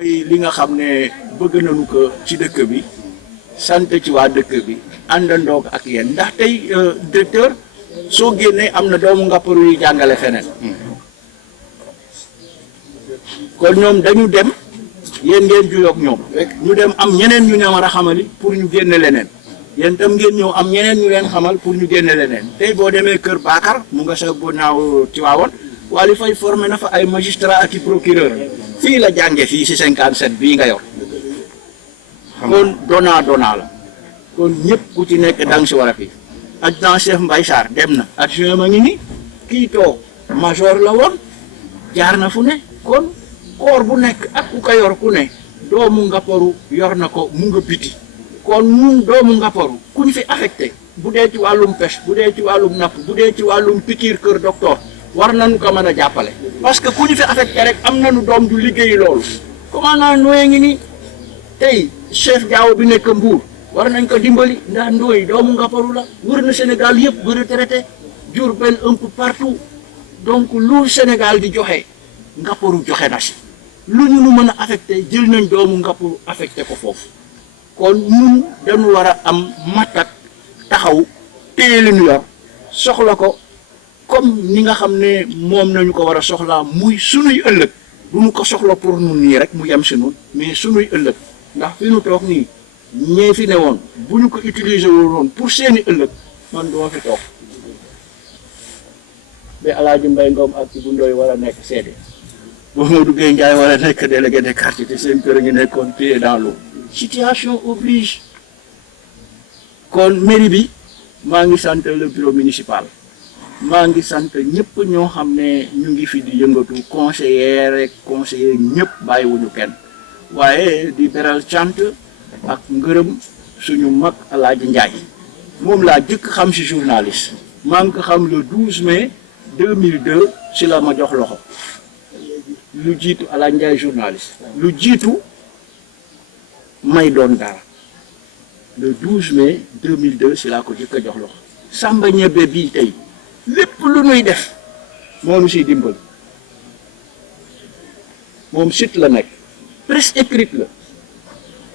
li nga xam ne bëgg nañu ko ci dëkk bi sant ci waa dëkk bi àndandoog ak yéen ndax tey directeur soo génnee am na doomu Ngaparou yu jàngale feneen kon ñoom dañu dem yéen ngeen juyoog ñoom ñu dem am ñeneen ñu ne war a xamali pour ñu génne leneen yéen tam ngeen ñëw am ñeneen ñu leen xamal pour ñu génne leneen tey boo demee Kër Bakar mu nga sa bu naaw ci waawoon Wally Faye formé na fa ay magistrat ak i procureur fii la jànge fii si 57 bii nga yor kon dona la kon ñëpp ku ci nekk dang si war a fi adjudant chef Mbaye Sarr dem na adjoint ma ngi ni kii toog major la woon jaar na fu ne kon koor bu nekk ak ku ko yor ku ne doomu Ngaparou yor na ko mu nga biti kon ñun doomu Ngaparou ku ñu fi affecté bu dee ci wàllum pêche bu dee ci wàllum napp bu dee ci wàllum pikiir kër docteur war nañu ko mën a jàppale parce que ku ñu fi affecté rek am nañu doom ju liggéeyi loolu commandant Ndoye ngi ni tey chef Diaw bi nekk Mbour war nañ ko dimbali ndax Ndoye doomu Ngaparou la wër na Sénégal yëpp ba retraité Diourbel un peu partout donc lu Sénégal di joxe Ngaparou joxe na si lu ñu nu mën a affecté jël nañ doomu Ngaparou affecté ko foofu kon ñun dañu war a am matak taxaw téye li ñu yor soxla ko comme ni nga xam ne moom nañu ko war a soxlaa muy sunuy ëllëg du ñu ko soxla pour nun nii rek mu yem si nun mais sunuy ëllëg ndax fi nu toog nii ñee fi ne woon bu ñu ko utiliser woon pour seeni ëllëg man duma fi toog ba Alaaji Mbay Ngom ak bu Ndoy war a nekk seede ba Modou Gueye Ndiaye war a nekk délégué de quartier te seen kër a ngi nekkoon pied dans l'eau situation oblige kon mairie bi maa ngi sant le bureau municipal maa ngi sant ñëpp ñoo xam ne ñu ngi fi di yëngatu conseillère rek conseiller ñëpp bàyyiwuñu kenn waaye di beral cant ak ngërëm suñu mag Alaaji Njaay moom laa jëkk xam si journaliste maa ngi ko xam le 12 mai 2002 si la ma jox loxo lu jiitu Alaaji Njaay journaliste lu jiitu may doon dara le 12 mai 2002 si laa ko jëkk a jox loxo Samba Ñebe bii tey lépp lu nuy def moo nu siy dimbal moom site la nekk presse écrite la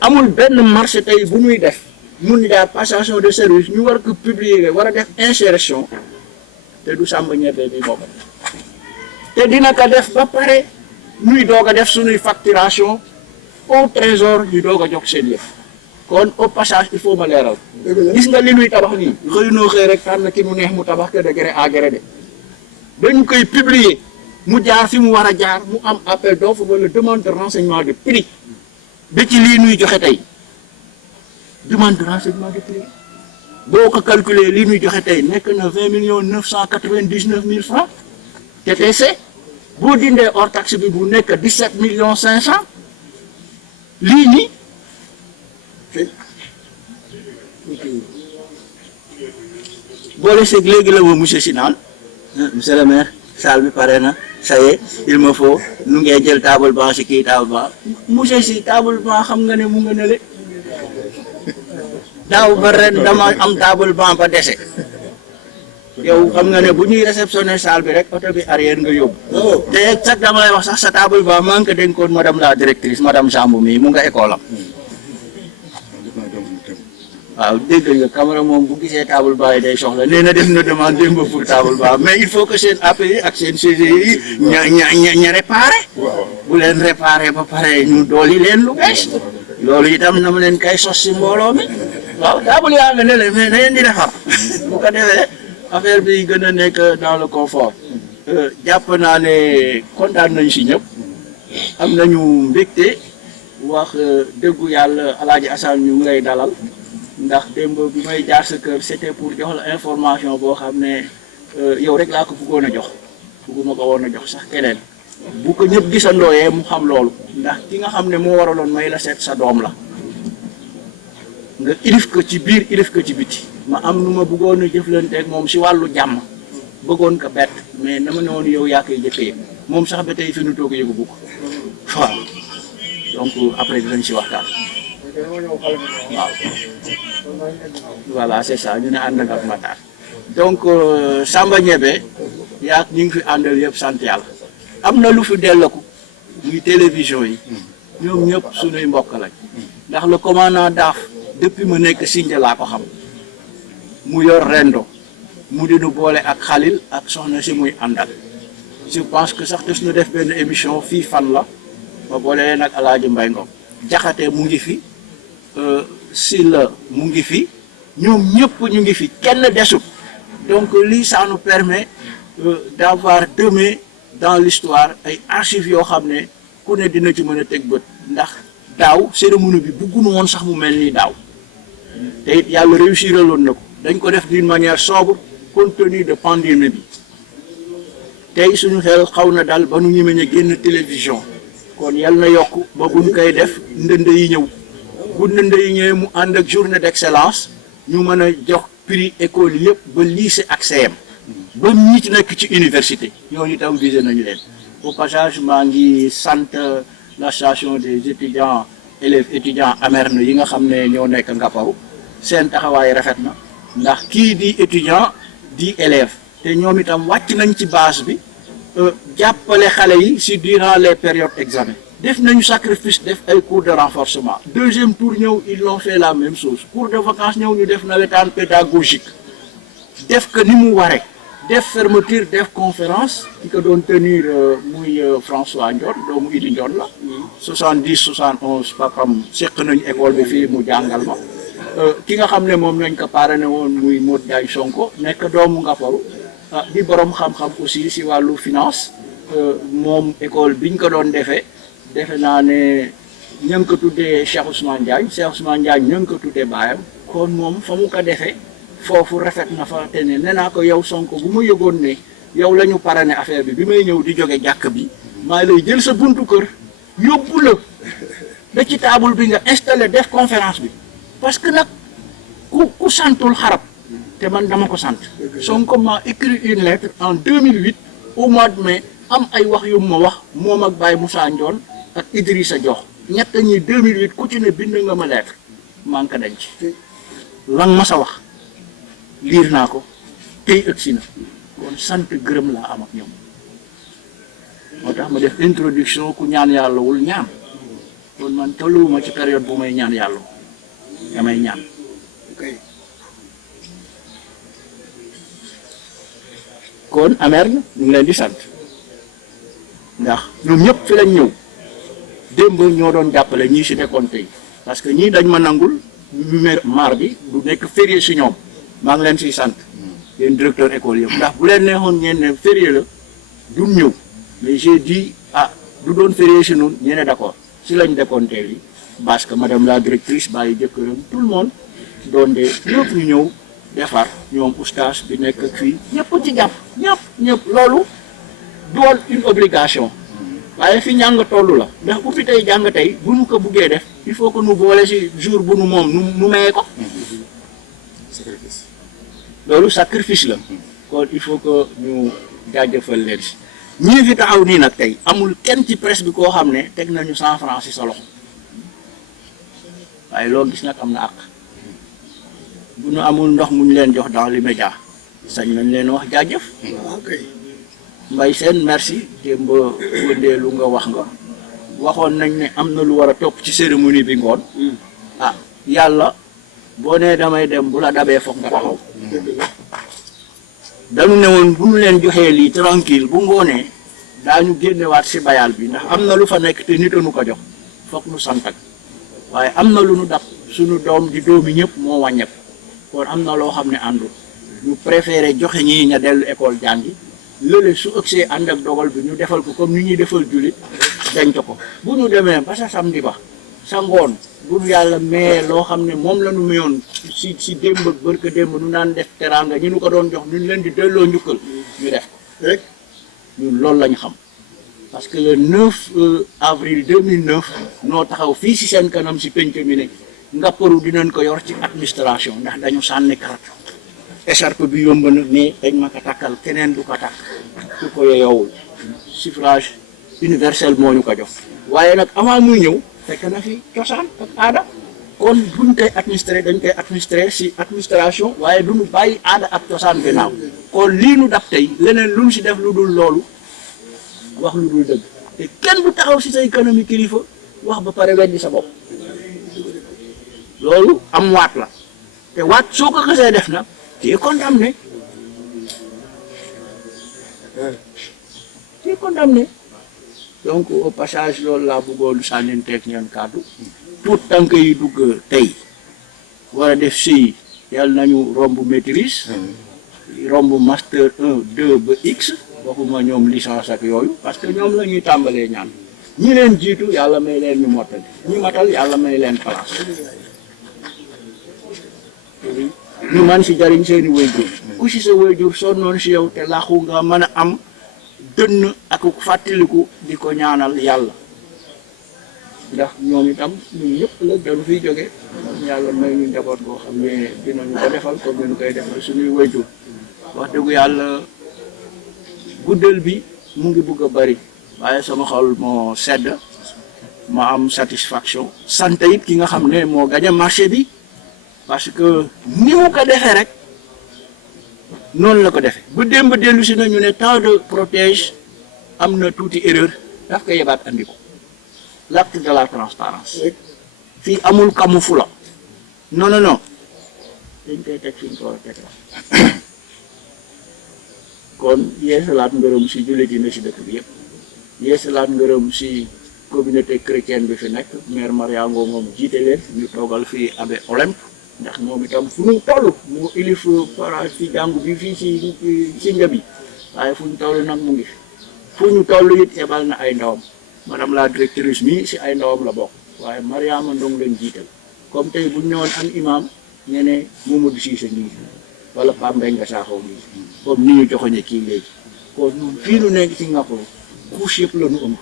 amul benn marché tey bu nuy def mun jaar passation de service ñu war ko publier war a def insertion te du Samba Ñebe bi booba te dina ko def ba pare ñuy doog a def suñuy facturation au trésor ñu doog a jox seen yëf kon au passage il faut ma leeral gis nga li nuy tabax nii xëy noo xëy rek tànn ki mu neex mu tabax que de gré à gré de dañu koy publier mu jaar fi mu war a jaar mu am appel d'offre wala demande de renseignement de prix ba ci lii nuy joxe tey demande de renseignement de prix boo ko calculer lii nuy joxe tey nekk na 20,999,000 francs TTC boo dindee hors taxe bi bu nekk 17,500,000 lii nii boole seeg léegi la woo monsieur Sinaan monsieur le maire salle bi pare na ça y est il me faut nu ngee jël table banc si kii table banc monsieur si table banc xam nga ne mu nga nele daaw ba ren dama am table banc ba dese yow xam nga ne bu ñuy réceptionner salle bi rek oto bi arrière nga yóbbu te sax dama lay wax sax sa table banc maa ngi ko dénkoon madame la directrice madame Samb mii mu nga école am waaw dégg nga Camara moom bu gisee table banc yi day soxla nee na def na demande démb pour table banc mais il faut que seen API ak seen CGI ña réparé bu leen réparé ba pare ñu dooli leen lu bees loolu itam na ma leen kay sos si mbooloo mi waaw table yaa nga ne la mais na leen di defar bu ko defee affaire bi gën a nekk dans le confort jàpp naa ne kontaan nañ si ñëpp am nañu mbégte wax dëggu yàlla Alaaji Assane ñu ngi lay dalal ndax démb bi may jaar sa kër c'était pour jox la information boo xam ne yow rek laa ko bëggoon a jox bëgguma ko woon a jox sax keneen bu ko ñëpp gisandooyee mu xam loolu ndax ki nga xam ne moo waraloon may la seet sa doom la nga ilif ko ci biir ilif ko ci biti ma am nu ma bëggoon a jëflanteeg moom si wàllu jàmm bëggoon ko bett mais na ma ne woon yow yaa koy jëkkee moom sax ba tey fi nu toog yëgu bu ko waaw donc après dinañ si waxtaan waaw voilà c'est ça ñu ne ànd ak Matar donc Samba Ñebe yaa ñu ngi fi àndal yëpp sant yàlla am na lu fi delloku muy télévision yi ñoom ñëpp suñuy mbokk lañ ndax le commandant Daaf depuis ma nekk Sindia laa ko xam mu yor rendo mu dinu boole ak Khalil ak soxna si muy àndal je pense que sax des na def benn émission fii fan la ma boole leen ak Alaaji Mbay Ngom Jaxate mu ngi fi Silla mu ngi fi ñoom ñëpp ñu ngi fi kenn desut donc lii ça nous permet d'avoir demain dans l'histoire ay archives yoo xam ne ku ne dina ci mën a teg bët ndax daaw cérémonie bi bëgguñu woon sax mu mel ni daaw te it yàlla réussiraloon na ko dañ ko def d'une manière sobre compte tenu de pandémie bi tey suñu xel xaw na dal ba nu ñu mën a génn télévision kon yal na yokk ba buñ koy def ndënd yi ñëw bu ndënd yi ñëwee mu ànd ak journée d'excellence ñu mën a jox prix école yëpp ba lycée ak CM ba ñi ci nekk ci université ñooñu itam visé nañu leen au passage maa ngi sant l'association des étudiants élèves étudiants Amerne yi nga xam ne ñoo nekk Ngaparou seen taxawaay rafet na ndax kii di étudiant di élève te ñoom itam wàcc nañ ci base bi jàppale xale yi si durant les périodes d'examen def nañu sacrifice def ay cours de renforcement deuxième tour ñëw ils l'ont fait la même chose cours de vacances ñëw ñu def nawetaan pédagogique def ko ni mu waree def fermeture def conférence ki ko doon tenir muy François Ndione doomu Idi Ndione la 70 71 papam seq nañu école bi fii mu jàngal ma ki nga xam ne moom lañ ko parrainé woon muy Modou Diagne Sonko nekk doomu Ngaparou di borom xam-xam aussi si wàllu finance moom école biñ ko doon defee defe naa ne ña ngi ko tuddee Cheikh Ousmane Diagne ña ngi ko tuddee baayam kon moom fa mu ko defee foofu rafet na fa te ne nee naa ko yow Sonko bu ma yëgoon ne yow la ñu parrainé affaire bi may ñëw di jóge jàkk bi maa lay jël sa buntu kër yóbbu la ba ci table bi nga installé def conférence bi parce que nag ku santul xarab te man dama ko sant Sonko m'a écrit une lettre en 2008 au mois de mai am ay wax yu ma wax moom ak Baye Moussa Ndione ak Idrissa Diokh ñett ñi 2008 ku ci ne bind nga ma lettre maa ngi ko denc lan ma sa wax liir naa ko tey ëgsi na kon sant gërëm laa am ak ñoom moo tax ma def introduction ku ñaan yàlla wul ñaan kon man tolluwuma ci période bu may ñaan yàlla damay ñaan kon Amerne ñu ngi leen di sant ndax ñoom ñëpp fi lañ ñëw démb ñoo doon jàppale ñii si nekkoon tey parce que ñii dañ ma nangul mar bi du nekk férié si ñoom maa ngi leen siy sant yéen directeur école yëpp ndax bu leen neexoon ngeen ne férié la du ñëw mais j'ai dit du doon férié si ñun ñu ne d'accord si lañ décompté li parce que madame la directrice bàyyi jëkkëram tout le monde doon de ñëpp ñu ñëw defar ñoom oustaz bi nekk ak fii ñëpp ci jàpp ñëpp loolu doon une obligation waaye fi njàng tollu la ndax ubbi tey jàng tey bu ñu ko buggee def il faut que nu boole si jour bu nu moom nu mayee ko loolu sacrifice la kon il faut que ñu jaajëfal leen si ñii fi taxaw nii nag tey amul kenn ci presse bi koo xam ne teg nañu 100 francs si sa loxo waaye loo gis nag am na àq bu ñu amul ndox mu ñu leen jox dans l'immédiat sañ nañ leen wax jaajëf Mbay Seen merci démb wëndeelu nga wax nga waxoon nañ ne am na lu war a topp ci cérémonie bi ngoon yàlla boo nee damay dem bu la dabee foog nga taxaw dañu ne woon bu ñu leen joxee lii tranquille bu ngoonee daañu génnewaat si bayal bi ndax am na lu fa nekk te nit a nu ko jox foog nu santak waaye am na lu nu dab suñu doom di doomi ñëpp moo wàññeeku kon am na loo xam ne àndul ñu préféré joxe ñii ña dellu école jàngi lële su ëgsee ànd ak dogal bi ñu defal ko comme ni ñuy defal jullit denc ko bu ñu demee ba sa samedi ba sa ngoon bu ñu yàlla mayee loo xam ne moom la ñu mayoon si démb ak bërka démb nu naan def teraanga ñu nu ko doon jox ñu leen di delloo njukkal ñu def ko rek ñun loolu lañu xam parce que le 9 avril 2009 noo taxaw fii si seen kanam si penc mi ne Ngaparou dinañ ko yor ci administration ndax dañu sànni carte écharpe bi yomb na mais dañ ma ko takkal keneen du ko takk ku ko yeyowul suffrage universel moo ñu ko jox waaye nag avant muy ñëw fekk na fi cosaan ak aada kon buñ koy administré dañ koy administré si administration waaye duñu bàyyi aada ak cosaan gannaaw kon lii nu dab tey leneen lu ñu si def lu dul loolu wax lu dul dëgg te kenn du taxaw si sa économie kilifa wax ba pare weddi sa bopp loolu am waat la te waat soo ko xasee def nag tu es condamné tu es condamné donc au passage loolu laa bëggoon sànninteeg ñeen kàddu tout tànk yi dugg tey war a def si yàlla nañu romb maîtrise romb master 1 2 ba X waxuma ñoom licence ak yooyu parce que ñoom la ñuy tàmbalee ñaan ñi leen jiitu yàlla may leen ñu mottali ñi matal yàlla may leen place ñu man si jariñ seeni waajur ku si sa waajur sonnoon si yow te laaxu nga mën a am dënn ak fàttaliku di ko ñaanal yàlla ndax ñoom itam ñun ñëpp la dañu fiy jóge yàlla may ñu njaboot boo xam ne dinañu ko defal comme ni ñu koy defal suñuy waajur wax dëgg yàlla guddal bi mu ngi bëgg a bari waaye sama xol moo sedd ma am satisfaction sant it ki nga xam ne moo gañ a marché bi parce que ni mu ko defee rek noonu la ko defee bu démb dellu si nañu ne temps de protège am na tuuti erreur daf ko yebaat andi ko l'acte de la transparence fii amul camoufle non non non dañ koy teg fi ñu ko war a teg la kon yeesalaat ngërëm si jullit yi ne si dëkk bi yëpp yeesalaat ngërëm si communauté chrétienne bi fi nekk mère Mariango moom jiite leen ñu toogal fii abbé Olympe ndax moom itam fu ñu toll mu ilif para ci jàngu bi fii si njabi waaye fu ñu toll nag mu ngi fi fu ñu toll it ebal na ay ndawam madame la directrice mi si ay ndawam la bokk waaye Mariama Ndong leen jiital comme tey bu ñu ñëwoon an imam ñu ne Mamadou Cissé ngi wala Pape Mbengue Sakho ngi comme ni ñu joxoñe kii léegi kon ñun fii nu nekk ci Ngaparou couche yëpp la ñu ëmb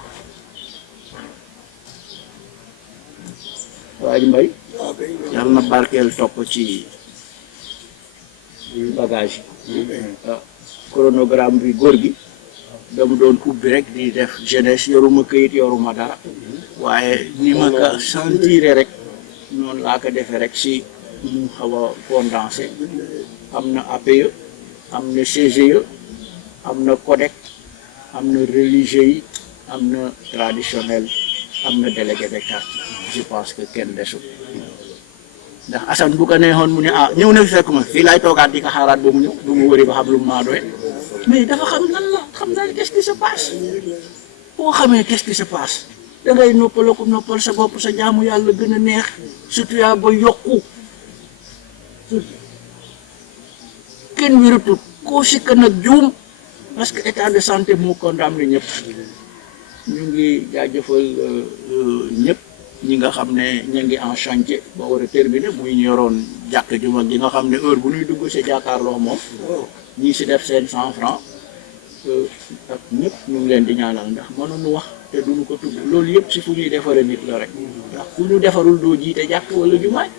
waaye mbay yàlla na barkeel topp ci bagage yi chronogramme bi góor gi dama doon ubbi rek di def jeunesse yoruma këyit yoruma dara waaye ni ma ko sentiré rek noonu laa ko defee rek si mu xaw a condensé am na APE am na CGE am na CODEC am na religieux yi am na traditionnel am na délégué de quartier je pense que kenn desul ndax Assane bu ko neexoon mu ne ah ñëw na fi fekk ma fii laay toogaat di ko xaaraat ba mu ñëw du mu wëri ba xam lu mu maa doy mais dafa xam lan la xam naa qu'est-ce qui se passe boo xamee qu'est-ce qui se passe da ngay noppal sa bopp sa jaamu yàlla gën a neex surtout yaa ba yokku kenn wératut koo sikka nag juum parce que état de santé moo condamné ñëpp ñu ngi jaajëfal ñëpp ñi nga xam ne ñu ngi en chantier ba war a terminer muy ñu yoroon jàkk ju mag ji nga xam ne heure bu ñuy dugg si jàkkaarloo moom ñii si def seen 100 francs ak ñëpp ñu ngi leen di ñaanal ndax mënuñu wax te duñu ko tudd loolu yëpp si fu ñuy defaree nit la rek ndax ku ñu defarul doo jiite jàkk wala jumaay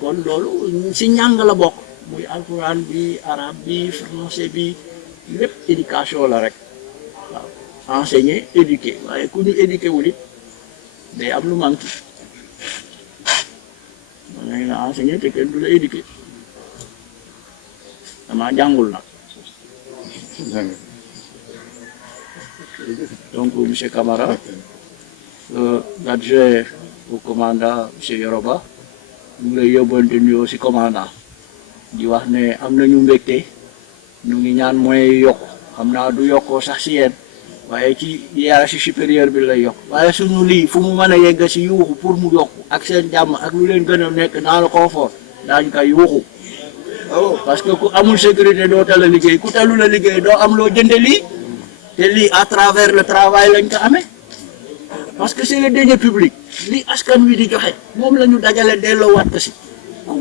kon loolu si njàng la bokk muy alxuraan bi arabe bi français bi lépp éducation la rek waaw enseigner éduquer waaye ku ñu éduquer wul it day am lu manqué man nañ la enseigner te kenn du la éduquer dama jàngul nag donc monsieur Camara l'adjoint au commandant monsieur Yoroba ñu ngi lay yóbbante nuyoo si commandant di wax ne am nañu mbégte ñu ngi ñaan mooy yokk xam naa du yokkoo sax si yéen waaye ci hiérarchie supérieure bi lay yokk waaye suñu lii fu mu mën a yegg si yuuxu pour mu yokk ak seen jàmm ak lu leen gën a nekk dans le confort daañu koy yuuxu parce que ku amul sécurité doo tala liggéey ku talu la liggéey doo am loo jënde lii te lii à travers le travail lañ ko amee parce que c'est le denier public li askan wi di joxe moom la ñu dajale delloowaat ko si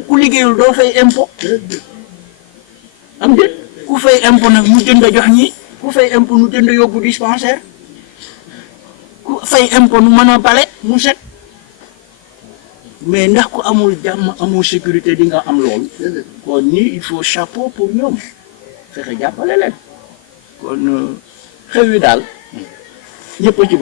ku liggéeyul doo fay impôt am déet ku fay impôt nag mu jënd jox ñi ku fay impôt nu jënd yóbbu dispensaire ku fay impôt nu mën a bale mu set mais ndax ku amul jàmm amul sécurité di nga am loolu kon ñii il faut chapeau pour ñoom fexe jàppale leen kon xew yi daal ñëpp a ci